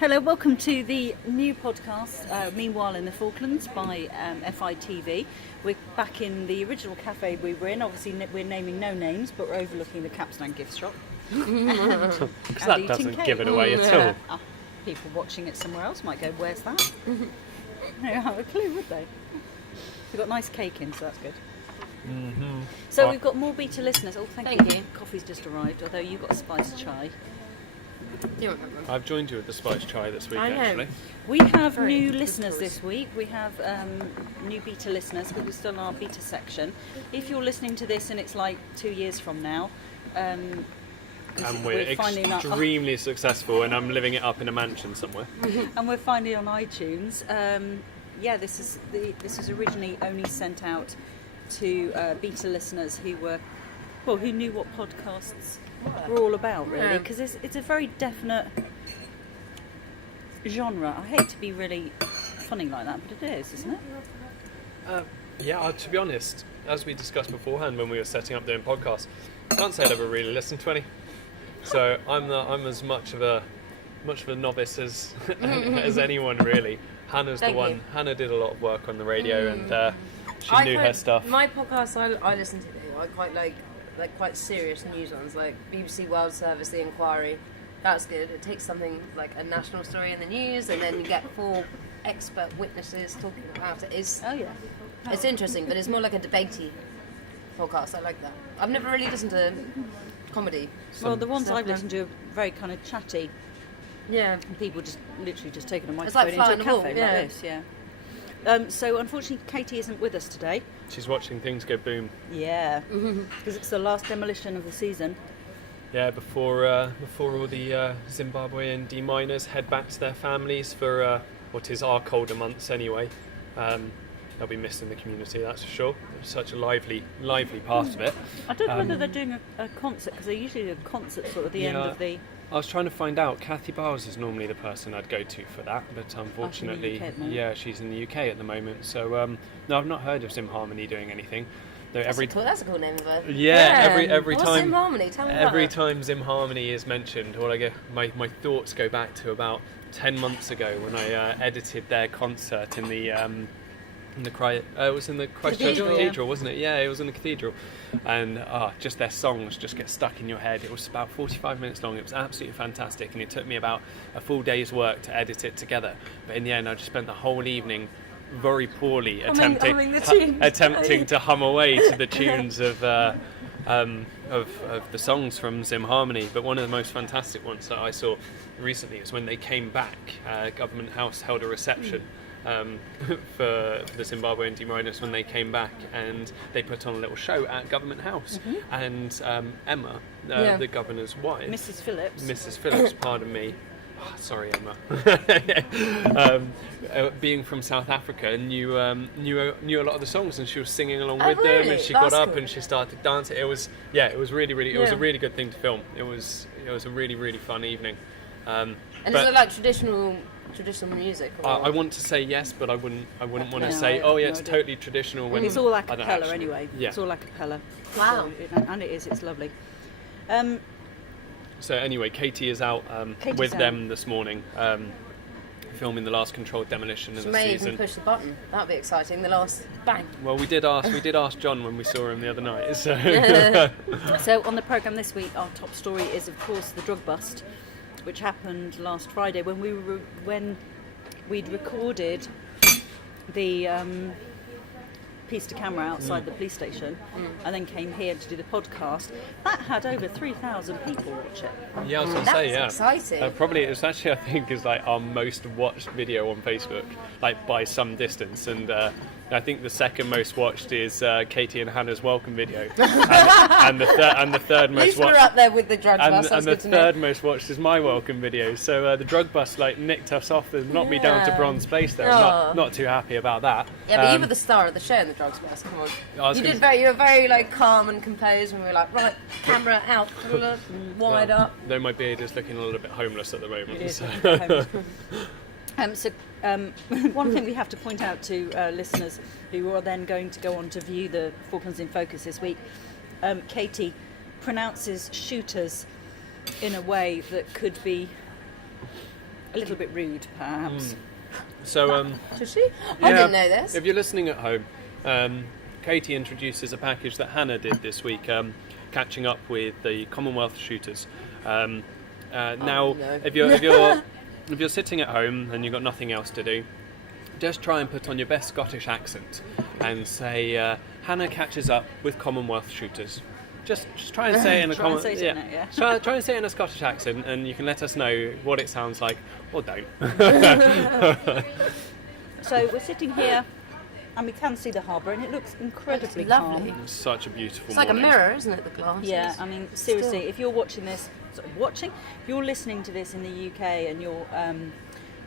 Hello, welcome to the new podcast, Meanwhile in the Falklands by FITV. We're back in the original cafe we were in. Obviously, we're naming no names, but we're overlooking the Capstan gift shop. Because that doesn't give it away at all. People watching it somewhere else might go, where's that? They don't have a clue, would they? We've got nice cake in, so that's good. Mm-hmm. So we've got more beta listeners. Oh, thank you. Coffee's just arrived, although you've got a spiced chai. I've joined you with the spice chai this week, actually. We have new listeners this week. We have new beta listeners because we're still in our beta section. If you're listening to this and it's like 2 years from now, and we're extremely successful, and I'm living it up in a mansion somewhere. And we're finally on iTunes. This is originally only sent out to beta listeners who knew what podcasts were all about, really, because it's a very definite genre. I hate to be really funny like that, but it is, isn't it? To be honest, as we discussed beforehand when we were setting up doing podcasts, I can't say I'd ever really listened to any. So I'm as much of a novice as as anyone, really. Hannah's the one. Hannah did a lot of work on the radio, and she knew her stuff. My podcasts I listen to, I quite like quite serious news ones, like BBC World Service, The Inquiry. That's good. It takes something like a national story in the news, and then you get 4 expert witnesses talking about it. It's interesting, but it's more like a debatey podcast. I like that. I've never really listened to comedy. Well, the ones I've listened to are very kind of chatty. Yeah. People just literally just taking a It's microphone like into a cafe like this, yeah. So unfortunately Katie isn't with us today. She's watching things go boom. Yeah, because it's the last demolition of the season. Yeah, before all the Zimbabwean D-miners head back to their families for what is our colder months anyway. They'll be missed in the community, that's for sure. It's such a lively part of it. I don't know whether they're doing a concert, because they usually do a concert sort of at the end of the... I was trying to find out. Kathy Bowles is normally the person I'd go to for that, but unfortunately, she's in the UK at the moment. So no, I've not heard of Zim Harmony doing anything. That's a cool name of it. Every What's time Zim Harmony? Tell me every about time Zim Harmony is mentioned, all I get my thoughts go back to about 10 months ago when I edited their concert in the. It was in the Christchurch Cathedral, wasn't it? Yeah, it was in the cathedral, and just their songs just get stuck in your head. It was about 45 minutes long. It was absolutely fantastic, and it took me about a full day's work to edit it together. But in the end, I just spent the whole evening very poorly attempting to hum away to the tunes of the songs from Zim Harmony. But one of the most fantastic ones that I saw recently is when they came back. Government House held a reception. For the Zimbabwean D-miners when they came back, and they put on a little show at Government House, and Emma, the governor's wife, Mrs. Phillips, pardon me, sorry Emma, being from South Africa, knew a lot of the songs, and she was singing along with them, and she got up and she started dancing. It was really it was a really good thing to film. It was a really fun evening. And is it like traditional music? I want to say yes, but I wouldn't want to say it's totally traditional. When it's all a cappella anyway. Yeah. It's all a cappella. Wow. So and it's lovely. So anyway, Katie is out with them this morning, filming the last controlled demolition of the season. May even push the button. That'd be exciting. The last bang. Well, we did ask John when we saw him the other night. So, so on the programme this week, our top story is of course the drug bust, which happened last Friday when we'd recorded the piece to camera outside the police station, and then came here to do the podcast. That had over 3,000 people watch it. Yeah, I was going to say, That's exciting. Probably it's actually, I think, is like our most watched video on Facebook, like by some distance, and I think the second most watched is Katie and Hannah's welcome video, and the third most watched. We're up there with the drug bust. And the third most watched is my welcome video. So the drug bust nicked us off and knocked me down to bronze place there. I'm not too happy about that. Yeah, but you were the star of the show in the drugs bust. Come on, you were very like calm and composed, and we were like, right, camera out, wide up. Though my beard is looking a little bit homeless at the moment. One thing we have to point out to listeners who are then going to go on to view the Falklands in Focus this week, Katie pronounces shooters in a way that could be a little bit rude, perhaps. So, Does she? I didn't know this. If you're listening at home, Katie introduces a package that Hannah did this week, catching up with the Commonwealth shooters. Now, no. if you're sitting at home and you've got nothing else to do, just try and put on your best Scottish accent and say, Hannah catches up with Commonwealth shooters. Just try and say it in a Try and say it in it, yeah. Try and say it in a Scottish accent, and you can let us know what it sounds like, or don't. So we're sitting here, and we can see the harbour, and it looks incredibly It's lovely. calm. It's such a beautiful It's like a morning. mirror, isn't it, the glass? Yeah, I mean, seriously, if you're watching this, if you're listening to this in the UK and you're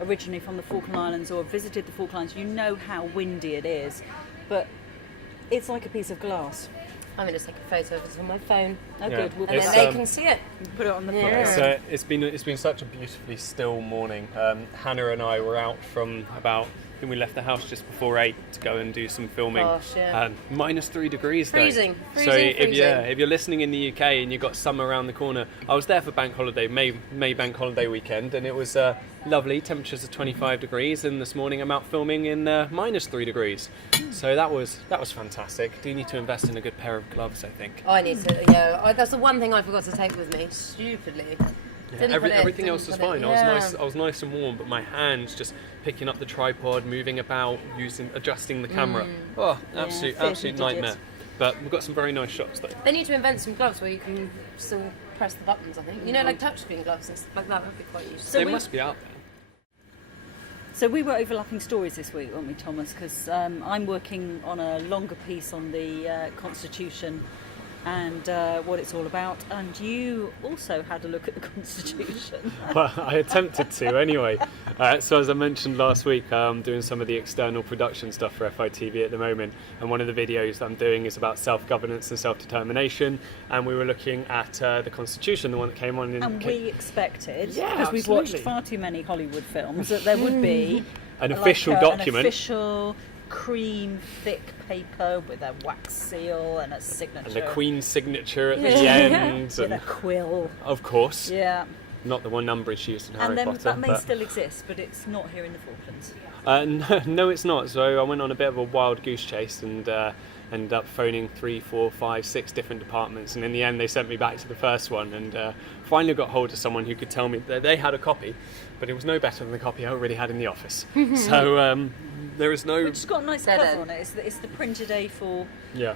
originally from the Falkland Islands or visited the Falklands, you know how windy it is, but it's like a piece of glass. I'm going to take a photo of it on my phone. Oh, Yeah. good. We'll And It's, then they can see it. put it on the Yeah. podcast. It's been such a beautifully still morning. Hannah and I were out from about, I think we left the house just before 8 to go and do some filming. Gosh, yeah. -3 degrees though. Freezing. So Freezing. if you're listening in the UK and you've got summer around the corner, I was there for bank holiday, May bank holiday weekend, and it was lovely. Temperatures of 25 degrees, and this morning I'm out filming in -3 degrees. So that was fantastic. Do need to invest in a good pair of gloves, I think. I need to, that's the one thing I forgot to take with me, stupidly. Everything else was fine. I was nice and warm, but my hands just picking up the tripod, moving about, adjusting the camera. Oh, absolute finishing nightmare. digits. But we've got some very nice shots though. They need to invent some gloves where you can still press the buttons, I think. You know, like touchscreen gloves and stuff like that would be quite useful. So They we- must be out there. So we were overlapping stories this week, weren't we, Thomas? Because I'm working on a longer piece on the Constitution and what it's all about, and you also had a look at the Constitution. Well, I attempted to anyway. So as I mentioned last week, I'm doing some of the external production stuff for FITV at the moment, and one of the videos that I'm doing is about self-governance and self-determination, and we were looking at the Constitution, the one that came on in... And we expected, Yeah, because we've watched absolutely. far too many Hollywood films, that there would be An like official an document. official cream thick paper with a wax seal and a signature. And the Queen's signature at the Yeah. end, With and a quill. of course, Yeah. not the one Umbridge used in Harry And then Potter. that may but- still exist, but it's not here in the Falklands. No, it's not. So I went on a bit of a wild goose chase and ended up phoning 3, 4, 5, 6 different departments, and in the end they sent me back to the first one, and finally got hold of someone who could tell me that they had a copy, but it was no better than the copy I already had in the office. So there is no... Which has got a nice Dead cover end. on it. It's the printed A4 Yeah.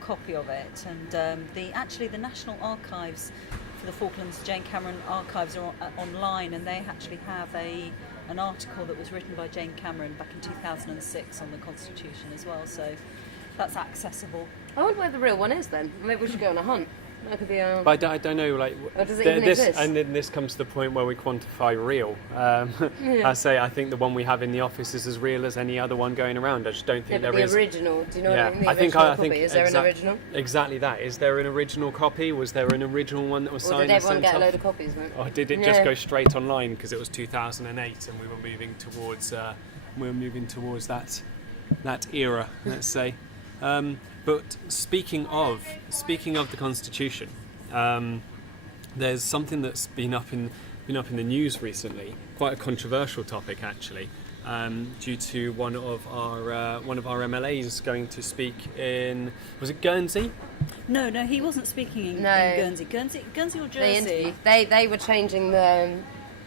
copy of it, and the National Archives for the Falklands, Jane Cameron Archives, are online, and they actually have an article that was written by Jane Cameron back in 2006 on the Constitution as well. So that's accessible. I wonder where the real one is then. Maybe we should go on a hunt. That could be a... But I don't know, like, Or does it even this, exist? and then this comes to the point where we quantify real. I think the one we have in the office is as real as any other one going around. I just don't Yeah, think but there the is. original. Do you know Yeah, what I mean? The I think original I think copy. Is there an original? Exactly that. Is there an original copy? Was there an original one that was Or signed did and everyone sent get a off? load of copies, mate? Or did it just go straight online because it was 2008 and we were moving towards that era, let's say. But speaking of the Constitution, there's something that's been up in the news recently. Quite a controversial topic, actually, due to one of our MLAs going to speak in, was it Guernsey? No, he wasn't speaking in No. Guernsey. Guernsey or They Jersey? interviewed. They were changing the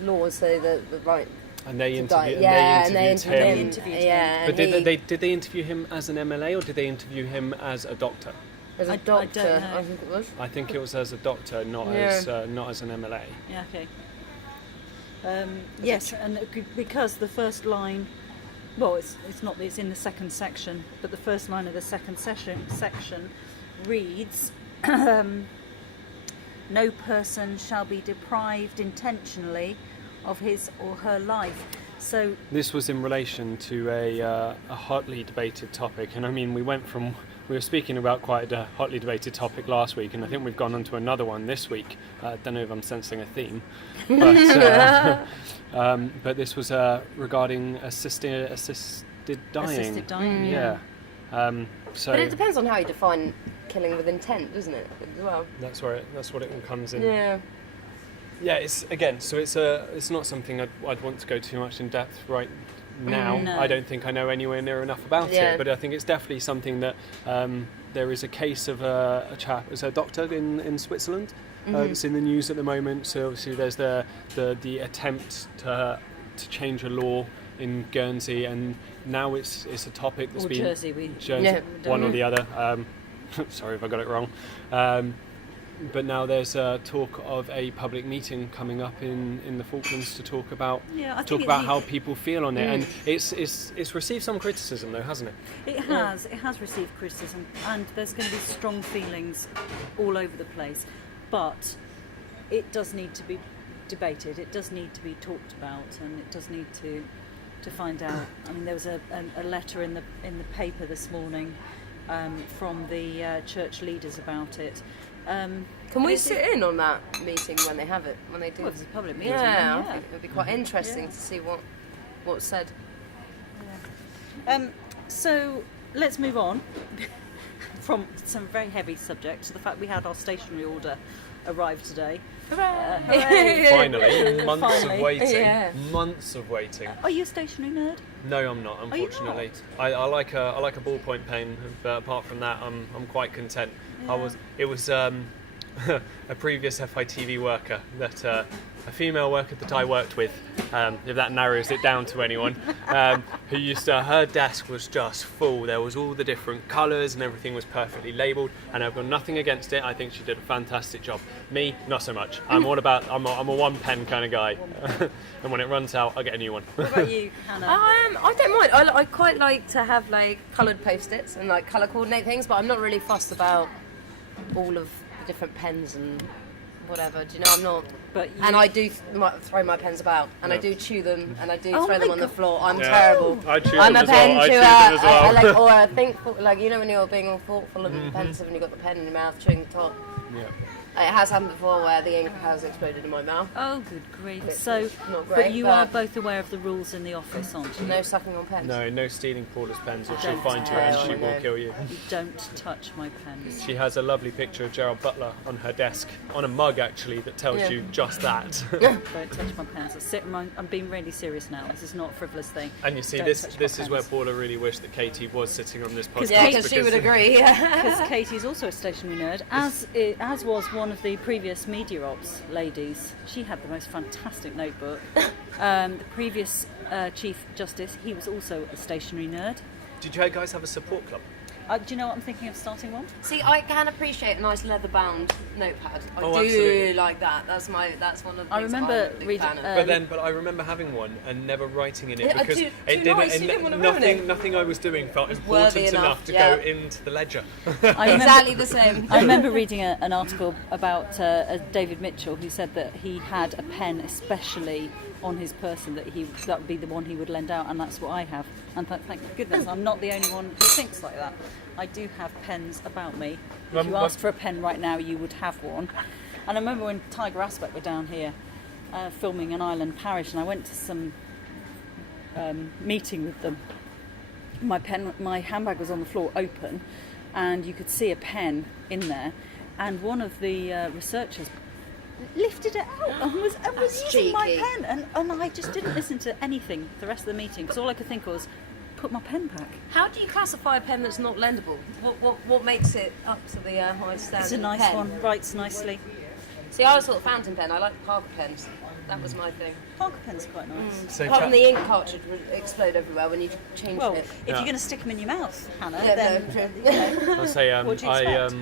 laws so that the right. And they to die. interviewed, Yeah, and and they interviewed him. interviewed him. Yeah, But and did they interview him as an MLA or did they interview him as a doctor? as a I don't doctor, know. I think it was. I think it was as a doctor, not as an MLA. Yeah, okay. Yes, and because the first line, well, it's not. It's in the second section, but the first line of the second section reads, "No person shall be deprived intentionally of his or her life." So This was in relation to a hotly debated topic, and I mean we were speaking about quite a hotly debated topic last week, and I think we've gone on to another one this week. I don't know if I'm sensing a theme, but this was regarding assisted dying. assisted dying. Yeah. So But it depends on how you define killing with intent, doesn't it? As well. that's what it all comes in. Yeah. Yeah, it's not something I'd want to go too much in depth right now. No. I don't think I know anywhere near enough about Yeah. it, but I think it's definitely something that there is a case of a chap, as a doctor in Switzerland, that's in the news at the moment. So obviously there's the attempt to change a law in Guernsey, and now it's a topic that's been Jersey, one or the other. Sorry if I got it wrong. But now there's talk of a public meeting coming up in the Falklands to talk about how people feel on it, and it's received some criticism though, hasn't it? It has received criticism, and there's going to be strong feelings all over the place, but it does need to be debated, it does need to be talked about, and it does need to find out. I mean, there was a letter in the paper this morning from the church leaders about it. Can we sit in on that meeting when they have it? When they do? Well, it's a public meeting. Yeah, I think it would be quite interesting to see what's said. So let's move on from some very heavy subjects to the fact we had our stationery order arrive today. Hooray! Finally, months of waiting. Yeah. Months of waiting. Are you a stationery nerd? No, I'm not. Unfortunately, I like a ballpoint pen, but apart from that, I'm quite content. Yeah. It was a previous FITV worker that a female worker that I worked with, if that narrows it down to anyone, who used to, her desk was just full. There was all the different colours and everything was perfectly labelled, and I've got nothing against it. I think she did a fantastic job. Me, not so much. I'm a one pen kind of guy, and when it runs out, I get a new one. What about you, Hannah? I don't mind. I quite like to have like coloured post-its and like colour coordinate things, but I'm not really fussed about all of the different pens and whatever. Do you know? I'm not. And I do throw my pens about, and I do chew them, and I do throw them on the floor. I'm terrible. I chew I'm them a pen as chewer. well. Or I think, like, you know, when you're being all thoughtful and pensive, and you've got the pen in your mouth, chewing the top. Yeah. It has happened before where the ink has exploded in my mouth. Oh, good grief. It's So, not great, but you are both aware of the rules in the office, aren't you? No sucking on pens. No stealing Paula's pens, or she'll Don't find you and tell, she I will know. kill you. You don't touch my pens. She has a lovely picture of Gerald Butler on her desk, on a mug actually, that tells you just that. Don't touch my pens. I'm being really serious now. This is not a frivolous thing. And you see, Don't this touch my is where pens. Paula really wished that Katie was sitting on this podcast. Yeah, because she would agree. Because Katie's also a stationery nerd, as was one of the previous media ops ladies. She had the most fantastic notebook. The previous Chief Justice, he was also a stationery nerd. Did you guys have a support club? Do you know what I'm thinking of starting one? See, I can appreciate a nice leather-bound notepad. I do Absolutely. like that. That's one of the things I remember I'm a big reading. fan of. But I remember having one and never writing in it Yeah, because too it nice, you didn't. didn't want to ruin it. Nothing I was doing felt worthy important enough enough, to yeah. go into the ledger. I remember, Exactly the same. I remember reading an article about David Mitchell, who said that he had a pen especially on his person that would be the one he would lend out, and that's what I have. And thank goodness I'm not the only one who thinks like that. I do have pens about me. If you asked for a pen right now, you would have one. And I remember when Tiger Aspect were down here filming an island parish, and I went to some meeting with them. My handbag was on the floor open, and you could see a pen in there, and one of the researchers lifted it out and was using my cheeky. pen, and I just didn't listen to anything the rest of the meeting because all I could think was put my pen back. How do you classify a pen that's not lendable? What makes it up to the high standard? It's a nice pen? one, writes nicely. See, I always thought fountain pen. I like Parker pens. That was my thing. Parker pen's quite nice. So Apart from the ink cartridge would explode everywhere when you changed Well, it. if you're going to stick them in your mouth, Hannah, Yeah, then no, I'll say What do you expect?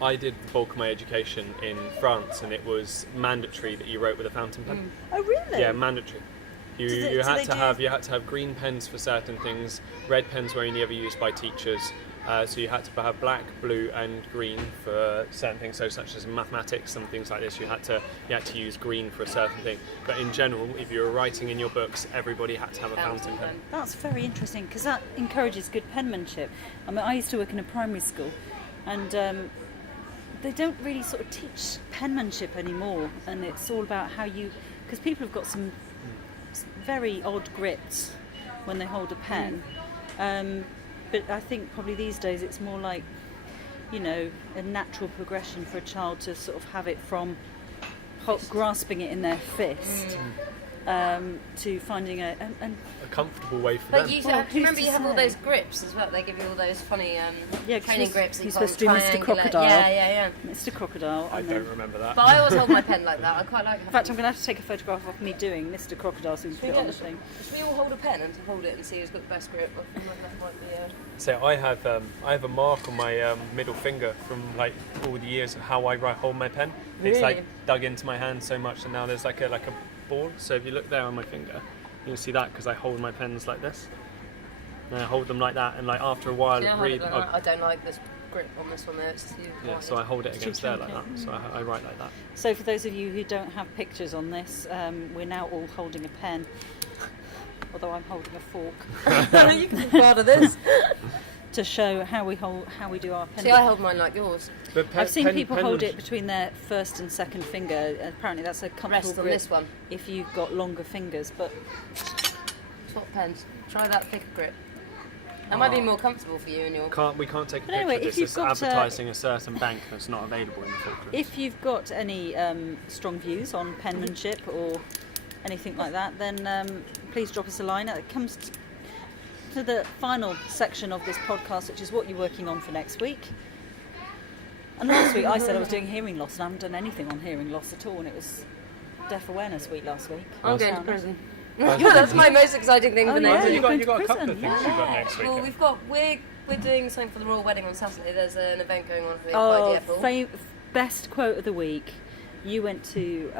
I did the bulk of my education in France, and it was mandatory that you wrote with a fountain pen. Oh really? Yeah, mandatory. You Do had they to do- have green pens for certain things. Red pens were only ever used by teachers. So you had to have black, blue, and green for certain things. So such as mathematics and things like this, you had to use green for a certain thing. But in general, if you were writing in your books, everybody had to have a fountain pen. That's very interesting because that encourages good penmanship. I mean, I used to work in a primary school, and they don't really sort of teach penmanship anymore, and it's all about how you, because people have got some very odd grips when they hold a pen, but I think probably these days it's more like, you know, a natural progression for a child to sort of have it from grasping it in their fist to finding a comfortable way for But them. you, Well, do you remember who's you to have all say? those grips as well? They give you all those funny 'cause training grips. That he's you can't supposed to be Mr. triangulate. Crocodile. Yeah. Mr. Crocodile. I and don't then, remember that. But I always hold my pen like that. I quite like it. in fact, I'm going to have to take a photograph of me doing Mr. Crocodile so we can put it on the thing. Should we all hold a pen and hold it and see who's got the best grip? I feel like that might be So I have a mark on my middle finger from like all the years of how I hold my pen. It's like Really? dug into my hand so much, and now there's like a ball. So if you look there on my finger, you'll see that because I hold my pens like this, and I hold them like that, and like after a while, Yeah, read. I don't like this grip on this one there. It's too Yeah, so I hold it Too against there like that. chunky. So I write like that. So for those of you who don't have pictures on this, we're now all holding a pen. Although I'm holding a fork you can be part of this. to show how we do our pen. See, I hold mine like yours. But I've seen people hold it between their first and second finger. Apparently, that's a comfortable Rest on grip this one. if you've got longer fingers. But Swap pens. Try that thicker grip. That might be more comfortable for you and your. We can't take a But picture anyway, of if this. you've It's got, advertising a certain bank that's not available in the Falklands. if you've got any strong views on penmanship or anything like that, then please drop us a line. It comes to the final section of this podcast, which is what you're working on for next week. And last week I said I was doing hearing loss, and I haven't done anything on hearing loss at all, and it was Deaf Awareness Week last week. I'm going to Apparently. prison. That's my most exciting thing Oh, for yeah. next Oh, week. you got going a to couple of prison, things you've got next week. Well, we're doing something for the royal wedding on Saturday. There's an event going on for the Oh, FITV. best quote of the week. You went to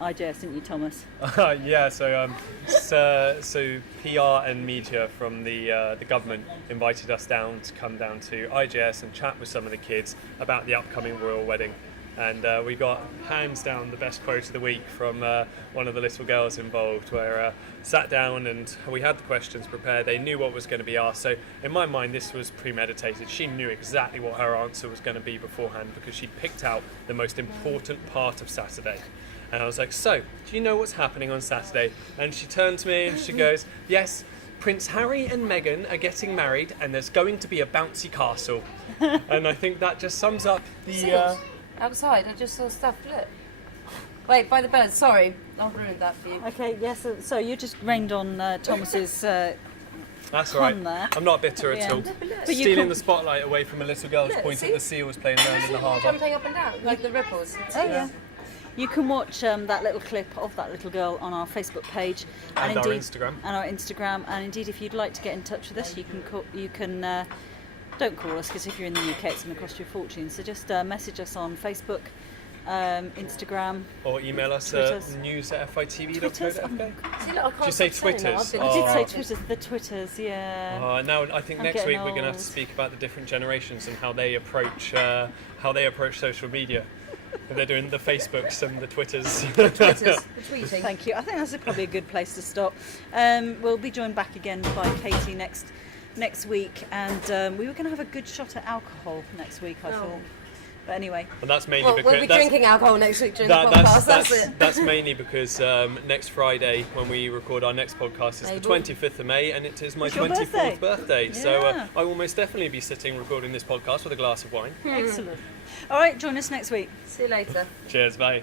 IJS, didn't you, Thomas? Yeah, so PR and media from the government invited us down to come down to IGS and chat with some of the kids about the upcoming royal wedding. And we got hands down the best quote of the week from one of the little girls involved, where sat down and we had the questions prepared. They knew what was going to be asked. So in my mind, this was premeditated. She knew exactly what her answer was going to be beforehand because she'd picked out the most important part of Saturday. And I was like, so, do you know what's happening on Saturday? And she turned to me and she goes, yes, Prince Harry and Meghan are getting married and there's going to be a bouncy castle. And I think that just sums up the... Outside, I just saw stuff. Look. Wait, by the birds. Sorry, I've ruined that for you. Okay, yes. So you just rained on Thomas's. That's all right. Pun there. I'm not bitter Yeah. at all. But you Stealing can't- the spotlight away from a little girl who's Look, pointing see? at the seals playing around in the harbour. Jumping up and down, like the ripples. Oh yeah. You can watch that little clip of that little girl on our Facebook page And our Instagram. And our Instagram, and indeed, if you'd like to get in touch with us, you can call, don't call us because if you're in the UK, it's going to cost you a fortune. So just message us on Facebook, Instagram. Or email us Twitters. at news@fitv.co.uk. Twitters. Oh, See, look, I can't you say stop saying that. Twitters? I've been Oh. You did say Right. Twitters, the Twitters, yeah. Now I think I'm next week getting we're going to have to old. speak about the different generations and how they approach social media. And they're doing the Facebooks and the Twitters. Twitters, the tweeting. Thank you. I think that's probably a good place to stop. We'll be joined back again by Katie next week, and we were going to have a good shot at alcohol next week, I thought. But anyway, And that's mainly Well, because we'll be drinking alcohol next week during the podcast. That's it. that's mainly because next Friday when we record our next podcast is the Mabel. 25th of May, and it is my It's your 24th birthday. So Yeah. I will most definitely be sitting recording this podcast with a glass of wine. excellent. All right, join us next week. See you later. Cheers, bye.